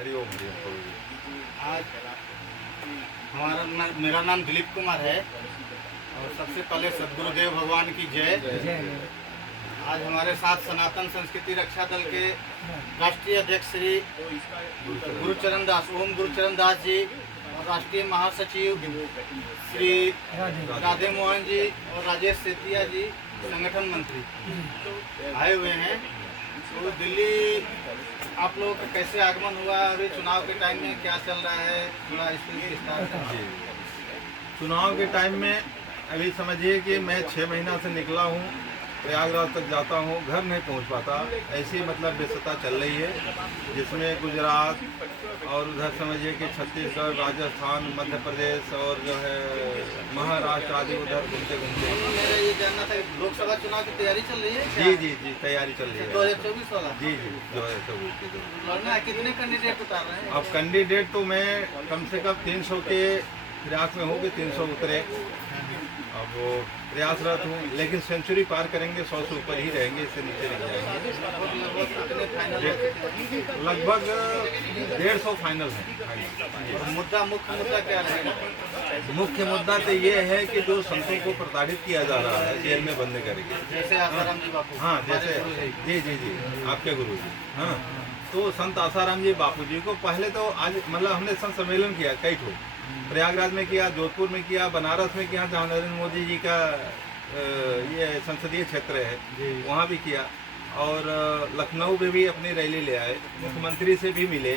हरिओम हरिओम प्रभु जी। आज मेरा नाम दिलीप कुमार है और सबसे पहले सद्गुरुदेव भगवान की जय। आज हमारे साथ सनातन संस्कृति रक्षा दल के राष्ट्रीय अध्यक्ष श्री गुरुचरण दास जी और राष्ट्रीय महासचिव श्री राधे मोहन जी और राजेश सेतिया जी संगठन मंत्री आए हुए हैं। तो दिल्ली आप लोगों का कैसे आगमन हुआ, अभी चुनाव के टाइम में क्या चल रहा है, थोड़ा इसके विस्तार से। चुनाव के टाइम में अभी समझिए कि मैं 6 महीना से निकला हूँ, प्रयागराज तक जाता हूँ, घर नहीं पहुँच पाता। ऐसी मतलब व्यस्तता चल रही है जिसमें गुजरात और उधर समझिए कि छत्तीसगढ़, राजस्थान, मध्य प्रदेश और जो है महाराष्ट्र आदि उधर घूमते घूमते। मेरा ये जानना था, लोकसभा चुनाव की तैयारी चल रही है क्या? जी तैयारी चल रही है 2024 वाला। जी 2024 की। लड़ना है, कितने कैंडिडेट उतार रहे हैं? अब कैंडिडेट तो मैं कम से कम 300 के प्रयास में हूँ कि 300 उतरे। अब वो प्रयासरत हूँ, लेकिन सेंचुरी पार करेंगे, 100 से ऊपर ही रहेंगे, इससे नीचे नहीं जाएंगे। लगभग 150 फाइनल है। मुख्य मुद्दा क्या रहेगा? मुख्य मुद्दा तो ये है कि जो संतों को प्रताड़ित किया जा रहा है जेल में बंद करके, जैसे आसाराम जी बापू। हाँ जैसे जी आपके गुरु जी। हाँ तो संत आसाराम जी बापू जी को पहले तो आज मतलब हमने संत सम्मेलन किया कई ठो, प्रयागराज में किया, जोधपुर में किया, बनारस में किया जहाँ नरेंद्र मोदी जी का ये संसदीय क्षेत्र है वहाँ भी किया, और लखनऊ में भी अपनी रैली ले आए। मुख्यमंत्री से भी मिले,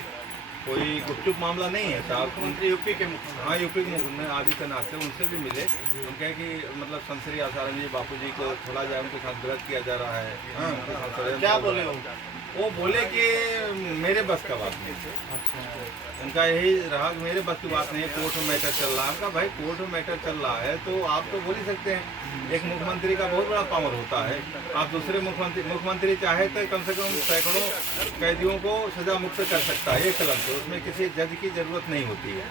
कोई गुपचुप मामला नहीं है साहब। मुख्यमंत्री यूपी के मुख्य, हाँ यूपी के मुख्यमंत्री आदित्यनाथ से उनसे भी मिले। हम कहें कि मतलब संत श्री आसाराम जी बापू जी को थोड़ा जो उनके साथ गलत किया जा रहा है। हाँ क्या बोले वो बोले कि मेरे बस का बात नहीं। उनका यही रहा कि मेरे बस की बात नहीं है, कोर्ट में मैटर चल रहा है। उनका भाई कोर्ट में मैटर चल रहा है तो आप तो बोल ही सकते हैं। एक मुख्यमंत्री का बहुत बड़ा पावर होता है। आप दूसरे मुख्यमंत्री चाहे तो कम से कम सैकड़ों कैदियों को सजा मुक्त कर सकता है एक कलम से, उसमें किसी जज की जरूरत नहीं होती है।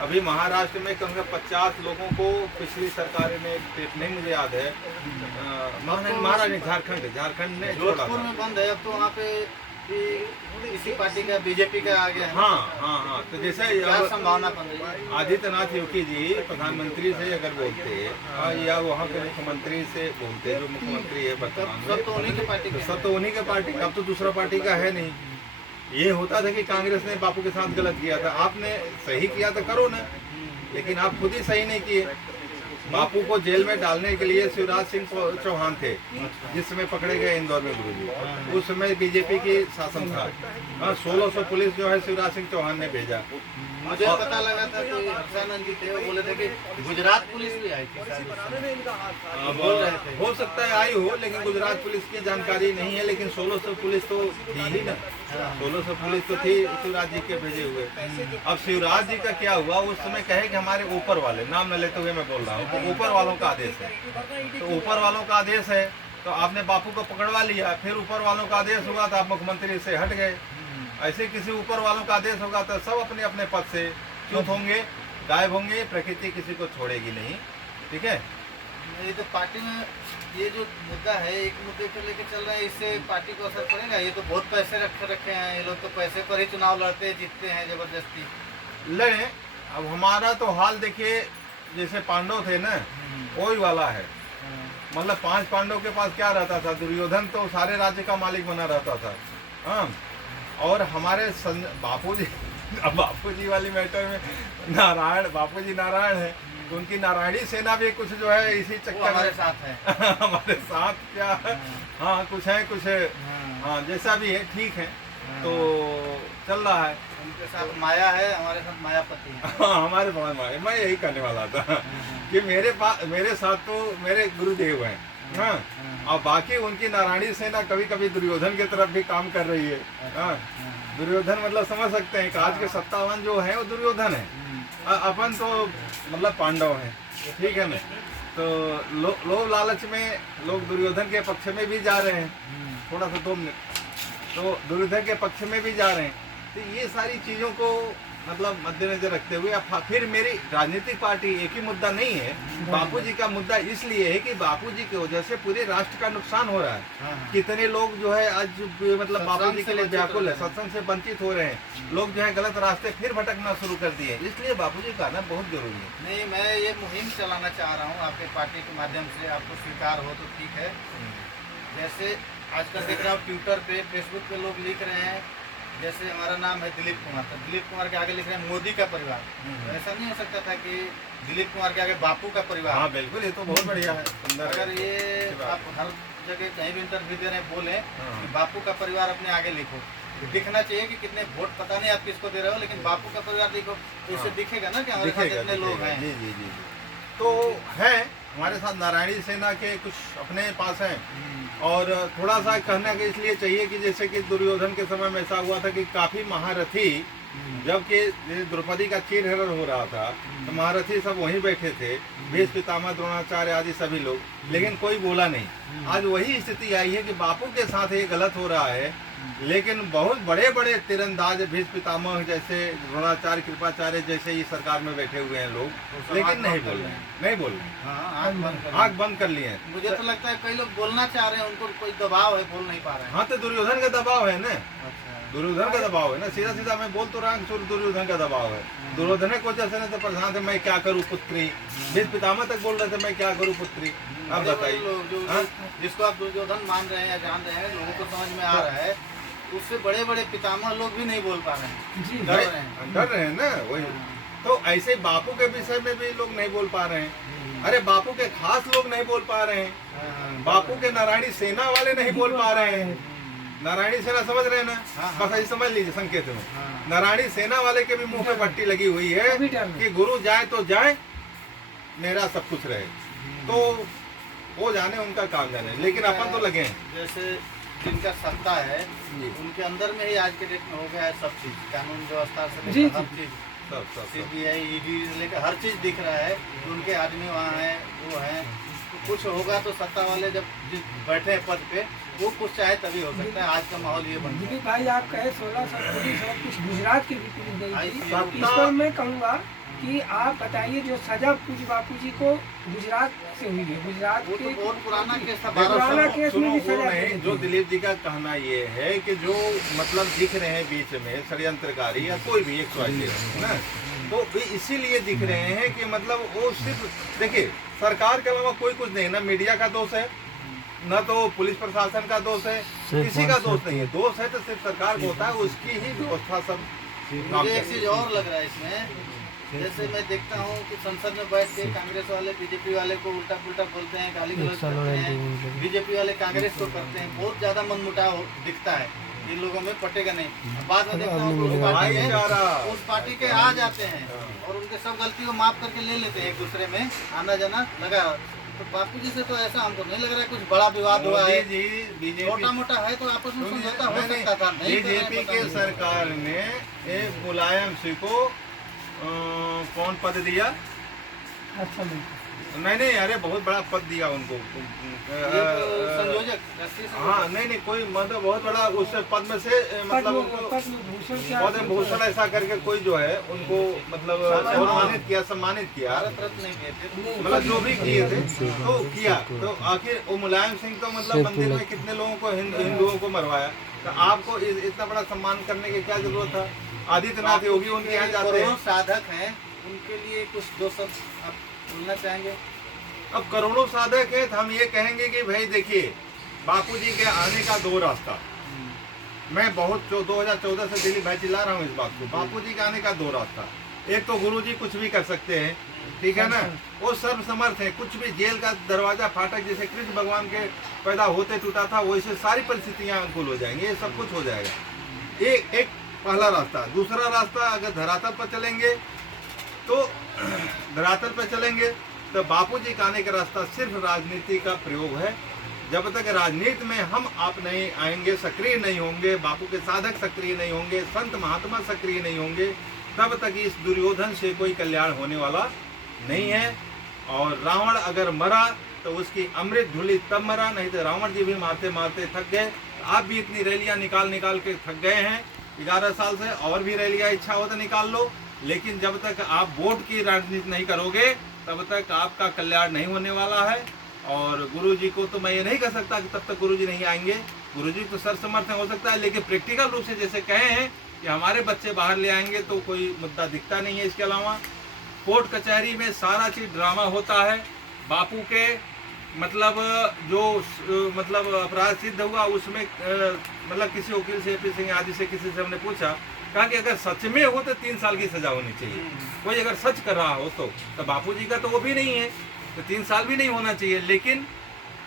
अभी महाराष्ट्र में कम से कम 50 लोगों को पिछली सरकार ने, नहीं मुझे याद है, महाराष्ट्र झारखंड ने छोड़ा था। में बंद है अब तो, वहाँ पे इसी पार्टी का बीजेपी का आ गया है। हाँ तो जैसे संभावना बन रही है। आदित्यनाथ योगी जी प्रधानमंत्री से अगर बोलते या वहाँ के मुख्यमंत्री से बोलते, जो मुख्यमंत्री है वर्तमान में, सब तो उन्हीं के पार्टी के। सब तो उन्हीं के पार्टी का, अब तो दूसरा पार्टी का है नहीं। ये होता था कि कांग्रेस ने बापू के साथ गलत किया था, आपने सही किया तो करो ना, लेकिन आप खुद ही सही नहीं किए। बापू को जेल में डालने के लिए शिवराज सिंह चौहान थे, जिस समय पकड़े गए इंदौर में गुरुजी, उस समय बीजेपी की शासन था। 1600 पुलिस जो है शिवराज सिंह चौहान ने भेजा। मुझे पता लगा था कि हर्षानंद जी थे, वो बोले थे कि गुजरात पुलिस भी आई थी, बोल रहे थे। हो सकता है आई हो, लेकिन गुजरात पुलिस की जानकारी नहीं है। लेकिन 1600 पुलिस तो थी ही ना, 1600 पुलिस तो थी शिवराज जी के भेजे हुए। अब शिवराज जी का क्या हुआ, उस समय कहे कि हमारे ऊपर वाले, नाम न लेते हुए मैं बोल रहा हूँ, तो ऊपर वालों का आदेश है। तो ऊपर वालों का आदेश है तो आपने बापू को पकड़वा लिया, फिर ऊपर वालों का आदेश हुआ तो आप मुख्यमंत्री से हट गए। ऐसे किसी ऊपर वालों का आदेश होगा तो सब अपने अपने पद से च्युत होंगे, गायब होंगे। प्रकृति किसी को छोड़ेगी नहीं, ठीक है। ये तो पार्टी में ये जो मुद्दा है, एक मुद्दे को लेकर चल रहा है, इससे पार्टी को असर पड़ेगा? ये तो बहुत पैसे रखे हैं ये लोग, तो पैसे पर ही चुनाव लड़ते जीतते हैं जबरदस्ती। लड़े, अब हमारा तो हाल देखिए, जैसे पांडव थे ना, वही वाला है। मतलब 5 पांडव के पास क्या रहता था, दुर्योधन तो सारे राज्य का मालिक बना रहता था। हाँ, और हमारे बापू जी वाली मैटर में बापू जी नारायण है, तो उनकी नारायणी सेना भी कुछ जो है इसी चक्कर हमारे साथ है। हमारे साथ क्या, हाँ कुछ है कुछ है, हाँ जैसा भी है ठीक है, तो चल रहा है। उनके साथ माया है, हमारे साथ मायापति है। हाँ हमारे पास माया, मैं यही कहने वाला था कि मेरे साथ तो मेरे गुरुदेव हैं। हाँ, और बाकी उनकी नारायणी सेना कभी कभी दुर्योधन की तरफ भी काम कर रही है। हाँ, दुर्योधन मतलब समझ सकते हैं कि आज के सत्तावन जो है वो दुर्योधन है, अपन तो मतलब पांडव हैं, ठीक है ना। तो लोभ लालच में लोग दुर्योधन के पक्ष में भी जा रहे हैं, थोड़ा सा 2 मिनट, तो दुर्योधन के पक्ष में भी जा रहे हैं। तो ये सारी चीज़ों को मतलब मद्देनजर रखते हुए अब फिर मेरी राजनीतिक पार्टी एक ही मुद्दा नहीं है। बापूजी का मुद्दा इसलिए है कि बापूजी की वजह से पूरे राष्ट्र का नुकसान हो रहा है। कितने लोग जो है आज मतलब बापूजी के लिए व्याकुल है, सत्संग से वंचित हो रहे हैं, लोग जो है गलत रास्ते फिर भटकना शुरू कर दिए, इसलिए बापूजी का आना बहुत जरूरी है। नहीं, मैं ये मुहिम चलाना चाह रहा हूँ आपके पार्टी के माध्यम से, आपको स्वीकार हो तो ठीक है। जैसे आजकल देख रहा हूँ ट्विटर पे, फेसबुक पे लोग लिख रहे हैं, जैसे हमारा नाम है दिलीप कुमार, तो दिलीप कुमार के आगे लिख रहे हैं मोदी का परिवार। तो ऐसा नहीं हो सकता था कि दिलीप कुमार के आगे बापू का परिवार? हाँ बिल्कुल, ये तो बहुत बढ़िया है, सुंदर। अगर ये आप हर जगह कहीं भी इंटरव्यू दे रहे हैं, बोले कि बापू का परिवार अपने आगे लिखो, दिखना चाहिए कि कितने वोट, पता नहीं आप किसको दे रहे हो, लेकिन बापू का परिवार लिखो, तो इससे दिखेगा ना कि हमारे साथ इतने लोग हैं। जी जी जी। तो है हमारे साथ नारायणी सेना के कुछ अपने पास हैं, और थोड़ा सा कहना कि इसलिए चाहिए कि जैसे कि दुर्योधन के समय में ऐसा हुआ था कि काफी महारथी, जबकि द्रौपदी का चीरहरण हो रहा था तो महारथी सब वहीं बैठे थे, भीष्म पितामह द्रोणाचार्य आदि सभी लोग, लेकिन कोई बोला नहीं। आज वही स्थिति आई है कि बापू के साथ ये गलत हो रहा है, लेकिन बहुत बड़े बड़े तीरंदाज भीष्म पितामह जैसे, द्रोणाचार्य, कृपाचार्य जैसे ही सरकार में बैठे हुए हैं लोग, लेकिन नहीं बोल रहे हैं, नहीं बोल रहे हैं, आँख बंद कर लिए हैं। मुझे तो लगता है कई लोग बोलना चाह रहे हैं, उनको कोई दबाव है, बोल नहीं पा रहे हैं। हाँ, तो दुर्योधन का दबाव है ना, दुर्योधन का दबाव है ना, सीधा सीधा मैं बोल तो रहा हूँ, दुर्योधन का दबाव है। दुर्योधन को जैसे तो परेशान थे, मैं क्या करूँ पुत्री, भीष्म पितामह तक बोल रहे थे मैं क्या करूँ पुत्री। अब बताइए, जिसको आप दुर्योधन मान रहे हैं या जान रहे हैं, लोगों को समझ में आ रहा है, उससे बड़े बड़े पितामह लोग भी नहीं बोल पा रहे हैं, डर रहे हैं ना, वही। तो ऐसे बापू के विषय में भी लोग नहीं बोल पा रहे हैं। अरे बापू के खास लोग नहीं बोल पा रहे हैं, बापू के नारायणी सेना वाले नहीं बोल पा रहे हैं। नारायणी सेना समझ रहे हैं ना, बस ऐसे समझ लीजिए संकेत में, नारायणी सेना वाले के भी मुंह पे पट्टी लगी हुई है कि गुरु जाए तो जाए, मेरा सब कुछ रहे। तो वो जाने, उनका काम जाने, लेकिन अपन तो लगे हैं। जैसे जिनका सत्ता है उनके अंदर में ही आज के डेट में हो गया है सब चीज, कानून व्यवस्था से लेकर हर चीज, CBI, ED लेकर हर चीज दिख रहा है, उनके आदमी वहाँ हैं, वो हैं। कुछ होगा तो सत्ता वाले जब बैठे हैं पद पे, वो कुछ चाहे तभी हो सकता है। आज का माहौल ये बन गया। भाई आप कहे 16 पुलिस और कुछ गुजरात की भी पुलिस गई थी, इस पर मैं कहूँगा कि आप बताइए जो सजा पूज्य बापू जी को गुजरात से हुई है, गुजरात के तो बहुत पुराना केस था, पुराना केस में भी सजा नहीं। जो दिलीप जी का कहना ये है कि जो मतलब दिख रहे हैं बीच में षड्यंत्रकारी या कोई भी एक है ना, तो इसीलिए दिख रहे हैं कि मतलब वो सिर्फ देखिए, सरकार के अलावा कोई कुछ नहीं, ना मीडिया का दोष है, न तो पुलिस प्रशासन का दोष है, किसी का दोष नहीं है। दोष है तो सिर्फ सरकार को होता है, उसकी ही व्यवस्था सब। मुझे एक चीज और लग रहा है इसमें, जैसे मैं देखता हूँ कि संसद में बैठ के कांग्रेस वाले बीजेपी वाले को उल्टा पुल्टा बोलते हैं, गाली गलौज करते हैं, बीजेपी वाले कांग्रेस को करते हैं, बहुत ज्यादा मनमुटाव दिखता है, इन लोगों में पटेगा नहीं। बाद में देखता हूँ उस पार्टी के आ जाते हैं और उनके सब गलती को माफ करके ले लेते हैं, एक दूसरे में आना जाना लगा। तो बापू जी से तो ऐसा हमको नहीं लग रहा है कुछ बड़ा विवाद हुआ है, छोटा मोटा है तो आपस में समझौता हो सकता था। बीजेपी के सरकार ने एक मुलायम सिंह को कौन पद दिया? अच्छा नहीं, अरे बहुत बड़ा पद दिया उनको, संयोजक। हाँ, नहीं, कोई मतलब बहुत बड़ा उस पद में से मतलब उनको पद्म भूषण ऐसा करके कोई जो है उनको मतलब सम्मानित किया, मतलब जो भी किए थे तो किया। तो आखिर वो मुलायम सिंह तो मतलब मंदिर में कितने लोगों को, हिंदुओं को मरवाया, तो आपको इतना बड़ा सम्मान करने की क्या जरूरत था? आदित्यनाथ योगी उनके यहाँ जाते हैं, साधक हैं, उनके लिए कुछ दो शब्द आप बोलना चाहेंगे? अब करोड़ों साधक है तो हम ये कहेंगे कि भाई देखिए, बापूजी के आने का दो रास्ता, मैं बहुत 2014 से दिल्ली भाई चिल्ला रहा हूँ इस बात को, बापूजी के आने का दो रास्ता। एक तो गुरुजी कुछ भी कर सकते हैं, ठीक है ना, वो सर्वसमर्थ है, कुछ भी, जेल का दरवाजा फाटक जैसे कृष्ण भगवान के पैदा होते टूटा था, वैसे सारी परिस्थितियां अनुकूल हो जाएंगी, ये सब कुछ हो जाएगा। एक पहला रास्ता। दूसरा रास्ता, अगर धरातल पर चलेंगे तो तो बापूजी का आने का रास्ता सिर्फ राजनीति का प्रयोग है। जब तक राजनीति में हम आप नहीं आएंगे, सक्रिय नहीं होंगे, बापू के साधक सक्रिय नहीं होंगे, संत महात्मा सक्रिय नहीं होंगे, तब तक इस दुर्योधन से कोई कल्याण होने वाला नहीं है। और रावण अगर मरा तो उसकी अमृत धुली तब मरा, नहीं तो रावण जी भी मारते मारते थक गए। आप भी इतनी रैलियां निकाल के थक गए हैं, 11 साल से, और भी रह लिया, इच्छा हो तो निकाल लो, लेकिन जब तक आप वोट की राजनीति नहीं करोगे तब तक आपका कल्याण नहीं होने वाला है। और गुरुजी को तो मैं ये नहीं कह सकता कि तब तक गुरुजी नहीं आएंगे, गुरुजी तो सर समर्थन हो सकता है, लेकिन प्रैक्टिकल रूप से जैसे कहे हैं कि हमारे बच्चे बाहर ले आएंगे तो कोई मुद्दा दिखता नहीं है। इसके अलावा कोर्ट कचहरी में सारा चीज़ ड्रामा होता है। बापू के मतलब जो मतलब अपराध सिद्ध हुआ उसमें मतलब किसी वकील से, पी सिंह आदि से, किसी से हमने पूछा, कहा कि अगर सच में हो तो 3 साल की सजा होनी चाहिए। कोई अगर सच कर रहा हो तो बापूजी का तो वो भी नहीं है, तो 3 साल भी नहीं होना चाहिए। लेकिन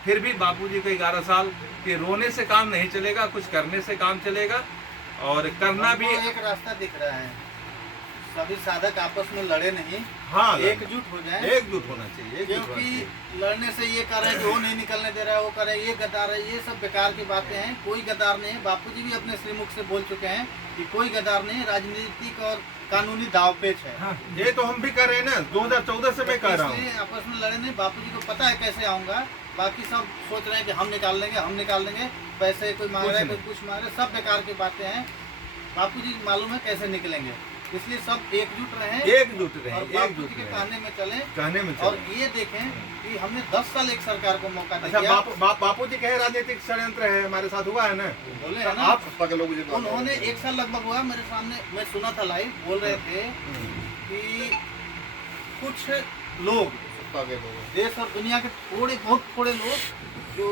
फिर भी बापूजी को 11 साल के रोने से काम नहीं चलेगा, कुछ करने से काम चलेगा। और करना भी एक रास्ता दिख रहा है, सभी साधक आपस में लड़े नहीं, हाँ, एकजुट हो जाए, एकजुट होना चाहिए। क्योंकि लड़ने से ये कर रहे हैं कि वो नहीं निकलने दे रहा है, वो कर रहे हैं, ये गद्दार है, ये सब बेकार की बातें हैं। कोई गद्दार नहीं है। बापूजी भी अपने श्रीमुख से बोल चुके हैं कि कोई गद्दार नहीं, राजनीतिक और कानूनी दावपेच है। हाँ। ये तो हम भी कर रहे हैं ना, 2014 से मैं कर रहा हूँ। इसलिए आपस में लड़े नहीं। बापूजी को पता है कैसे आऊंगा, बाकी सब सोच रहे हैं कि हम निकाल लेंगे, हम निकाल लेंगे, पैसे कोई मांग रहा है, कोई कुछ मांग रहा है, सब बेकार की बातें हैं। बापूजी मालूम है कैसे निकलेंगे, इसलिए सब एकजुट रहें, एकजुट और रहे, बापूजी एकजुट के रहे, कहने में चलें, कहने में और चले। ये देखें कि हमने 10 साल एक सरकार को मौका अच्छा, दिया। बापू जी कहे राजनीतिक षड्यंत्र है, हमारे साथ हुआ है ना, बोले है ना, आप उन्होंने 1 साल लगभग हुआ मेरे सामने, मैं सुना था लाइव, बोल रहे थे कि कुछ लोग देश और दुनिया के बहुत थोड़े लोग, जो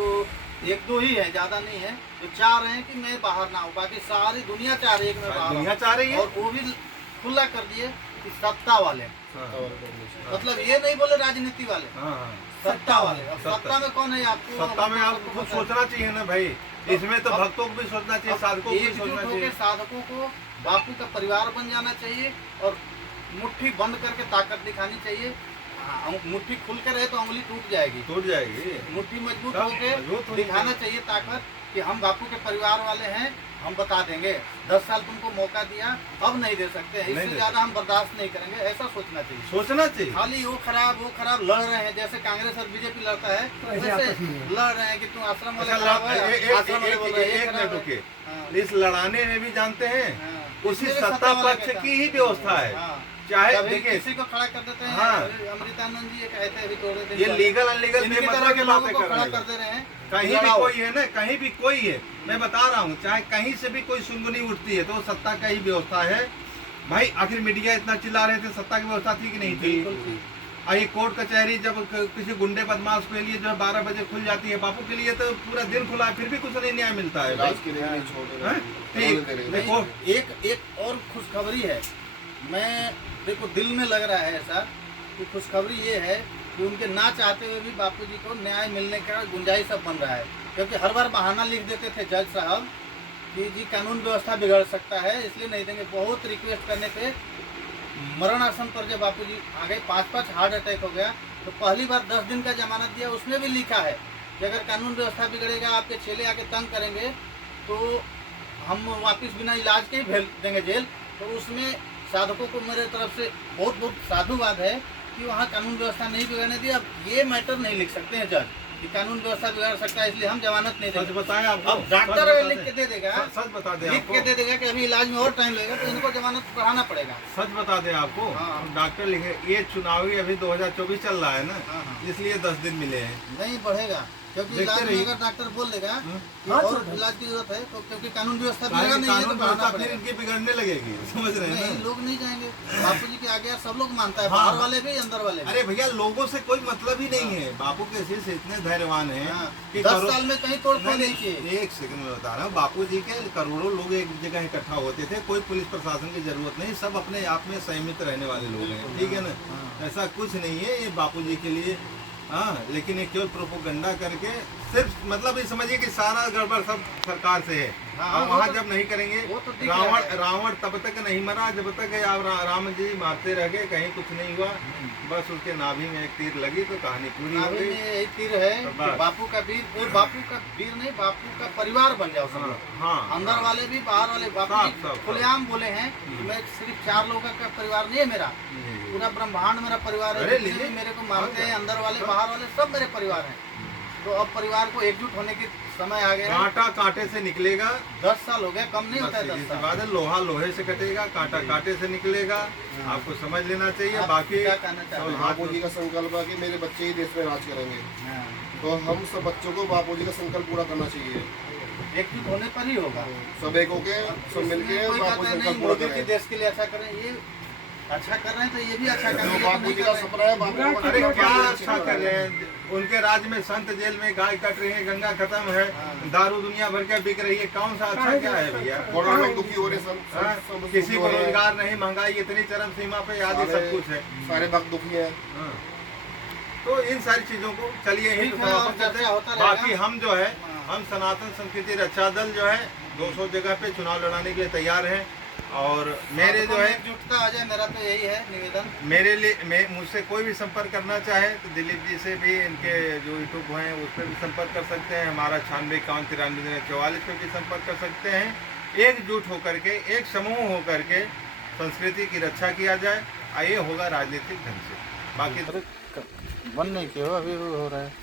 1-2 ही है, ज्यादा नहीं है, जो चाह रहे हैं कि मैं बाहर ना हूँ, बाकी सारी दुनिया चाह रही है कि मैं बाहर दुनिया आऊं। चाह रही है। और वो भी खुला कर दिए कि सत्ता वाले, हाँ, मतलब ये नहीं बोले राजनीति वाले, हाँ, हाँ। सत्ता वाले। अब सत्ता। सत्ता में कौन है आपको? सत्ता में आपको खुद सोचना चाहिए ना भाई, इसमें तो भक्तों को भी सोचना चाहिए, साधकों को भी एकजुट सोचना होकर चाहिए। साधकों को बापू का परिवार बन जाना चाहिए, और मुट्ठी बंद करके ताकत दिखानी चाहिए। हाँ, मुट्ठी खुल के रहे तो उंगली टूट जाएगी, टूट जाएगी। मुट्ठी मजबूत सब होके मजबूत होनी दिखाना चाहिए ताकत कि हम बापू के परिवार वाले हैं, हम बता देंगे। 10 साल तुमको मौका दिया, अब नहीं दे सकते, नहीं इससे दे ज्यादा हम बर्दाश्त नहीं करेंगे, ऐसा सोचना चाहिए। सोचना चाहिए। खाली वो खराब लड़ रहे हैं, जैसे कांग्रेस और बीजेपी लड़ता है वैसे वैसे आपस में लड़ रहे हैं कि तुम आश्रम वाले अच्छा, खराब है, आश्रम वाले बोल रहे हैं ये एक खराब मिनट है। रुके, हाँ। इस लड़ाने में भी जानते हैं हाँ। उसी इसलिए सत्ता वाला पक्ष कहता की ही व्यवस्था है। हाँ। चाहे कभी देखिए, किसी को खड़ा कर देते हैं। हाँ। अमृतानंद जी ये कहते हैं अभी थोड़े दिन ये पहले, लीगल अनलीगल इनकी बेमतलब तरह की के लोगों बातें को कर खड़ा रहे कर हैं। दे रहे हैं। कहीं भी लड़ाओ। कोई है ना, कहीं भी कोई है, मैं बता रहा हूँ, चाहे कहीं से भी कोई सुनगुनी उठती है तो वो सत्ता का ही व्यवस्था है भाई। आखिर मीडिया इतना चिल्ला रहे थे, सत्ता की व्यवस्था थी कि नहीं थी? बिल्कुल ठीक। और ये कोर्ट कचहरी जब किसी गुंडे बदमाश के लिए जो है 12 बजे खुल जाती है, बापू के लिए तो पूरा दिन खुला है, फिर भी कुछ नहीं न्याय मिलता है भाई। हैं? देखो, एक और खुशखबरी है, मैं देखो दिल में लग रहा है ऐसा कि खुशखबरी ये है कि उनके ना चाहते हुए भी बापूजी को न्याय मिलने का गुंजाइश अब बन रहा है। क्योंकि हर बार बहाना लिख देते थे जज साहब कि जी कानून व्यवस्था बिगड़ सकता है, इसलिए नहीं देंगे। बहुत रिक्वेस्ट करने पे मरणासन पर जब बापूजी आ गए, 5 हार्ट अटैक हो गया, तो पहली बार 10 दिन का जमानत दिया। उसमें भी लिखा है कि अगर कानून व्यवस्था बिगड़ेगा, आपके चेले आके तंग करेंगे, तो हम वापस बिना इलाज के ही भेज देंगे जेल। तो उसमें साधकों को मेरे तरफ से बहुत बहुत साधुवाद है कि वहाँ कानून व्यवस्था नहीं बिगड़ने दी। अब ये मैटर नहीं लिख सकते हैं जज कि कानून व्यवस्था बिगड़ सकता है, इसलिए हम जमानत नहीं सच देंगे। बताएं आपको, अब डॉक्टर अगर लिख के दे देगा, सच बता दें लिख आपको, के दे देगा कि अभी इलाज में और टाइम लगेगा, तो इनको जमानत बढ़ाना पड़ेगा। सच बता दें आपको, हाँ। डॉक्टर लिखे ये चुनावी अभी 2024 चल रहा है ना, हाँ, हाँ। इसलिए 10 दिन मिले हैं। नहीं बढ़ेगा, क्योंकि देखते इलाज में रहिए। अगर डॉक्टर बोल देगा कि हाँ, और तो- इलाज की जरूरत है, तो क्योंकि कानून व्यवस्था काहे बिगड़ा कि नहीं है, कानून तो बढ़ाना व्यवस्था फिर पड़ेगा। इनकी बिगड़ने लगेगी, समझ रहे हैं नहीं, ना? लोग नहीं जाएंगे। बापूजी के आगे सब लोग मानता है, हाँ। बाहर वाले भी, अंदर वाले भी। अरे भैया, लोगों से कोई मतलब ही नहीं है। बापू के शिष्य इतने धैर्यवान हैं हाँ, कि 10 साल में कहीं तोड़ फोड़ नहीं किए। एक सेकंड में बता रहा हूँ, बापू जी के करोड़ों लोग एक जगह इकट्ठा होते थे, कोई पुलिस प्रशासन की जरूरत नहीं, सब अपने आप में संयमित रहने वाले लोग हैं, ठीक है ना? ऐसा कुछ नहीं है ये बापू जी के लिए। हाँ, लेकिन ये केवल प्रोपोगंडा करके सिर्फ मतलब ये समझिए कि सारा गड़बड़ सब सरकार से है। हाँ, और वो वहाँ तो- जब नहीं करेंगे, वो तो दिख रहा है। रावण तब तक नहीं मरा जब तक आप राम जी मारते रह गए, कहीं कुछ नहीं हुआ। बस उसके नाभि में एक तीर लगी तो कहानी पूरी हो नाभि गई। में यही तीर है तो कि बस। बापू का वीर, और बापू का वीर नहीं, बापू का परिवार बन जाओ सब हाँ, लोग। हाँ, अंदर वाले भी, बाहर वाले। बापू सब, जी सब। खुलेआम बोले हैं कि मैं सिर्फ 4 लोगों का परिवार नहीं है मेरा, पूरा ब्रह्मांड मेरा परिवार है। अरे जितने लीजिए। भी मेरे को मानते हैं, अंदर वाले बाहर वाले सब मेरे परिवार हैं। तो अब परिवार को एकजुट होने की समय आ गया है। कांटा कांटे से निकलेगा। 10 साल हो गए, कम नहीं होता है 10 इसके साल। बाद लोहा लोहे से कटेगा, कांटा कांटे से निकलेगा। आपको समझ लेना चाहिए। आप बाकी क्या कहना चाहते हैं? हाथ बापू जी का संकल्प है कि मेरे बच्चे ही देश में राज करेंगे, हाँ। तो हम सब बच्चों को बापू जी का संकल्प पूरा करना चाहिए। एकजुट होने पर ही होगा। सब एक होके सब मिलके कोई बापू कहता जी है का नहीं पूरा मोदी जी करें। देश के लिए अच्छा करें, ये अच्छा कर रहे हैं तो ये भी अच्छा जो करेंगे। बापू जी का सपना है, बापू को अरे बताना क्या चाहिए, अच्छा कर रहे हैं। उनके राज्य में संत जेल में गाय कट रही है, गंगा खत्म है, दारू दुनिया भर के बिक रही है। कौन सा अच्छा क्या है भैया? करोड़ों लोग दुखी हो रहे हैं, हाँ, सब किसी दुखी को हो रहे हैं। रोजगार नहीं, महंगाई इतनी चरम सीमा पे, आदि सब कुछ है। सारे भक्त दुखी हैं। हाँ। तो इन सारी चीजों को चलिए ठीक है, और चर्चा होता रहेगा। बाकी हम जो है, हम सनातन संस्कृति रक्षा दल जो है 200 जगह पे चुनाव लड़ाने के लिए तैयार हैं। और मेरे जो है एकजुटता आ जाए, मेरा तो यही है निवेदन। मेरे लिए मुझसे कोई भी संपर्क करना चाहे तो दिलीप जी से भी, इनके जो यूट्यूब हैं उस पर भी संपर्क कर सकते हैं। हमारा 965193 पे भी संपर्क कर सकते हैं। एकजुट होकर के, एक समूह होकर के संस्कृति की रक्षा किया जाए, ये होगा राजनीतिक ढंग से। बाकी बंद नहीं किया हो, अभी हो रहा है।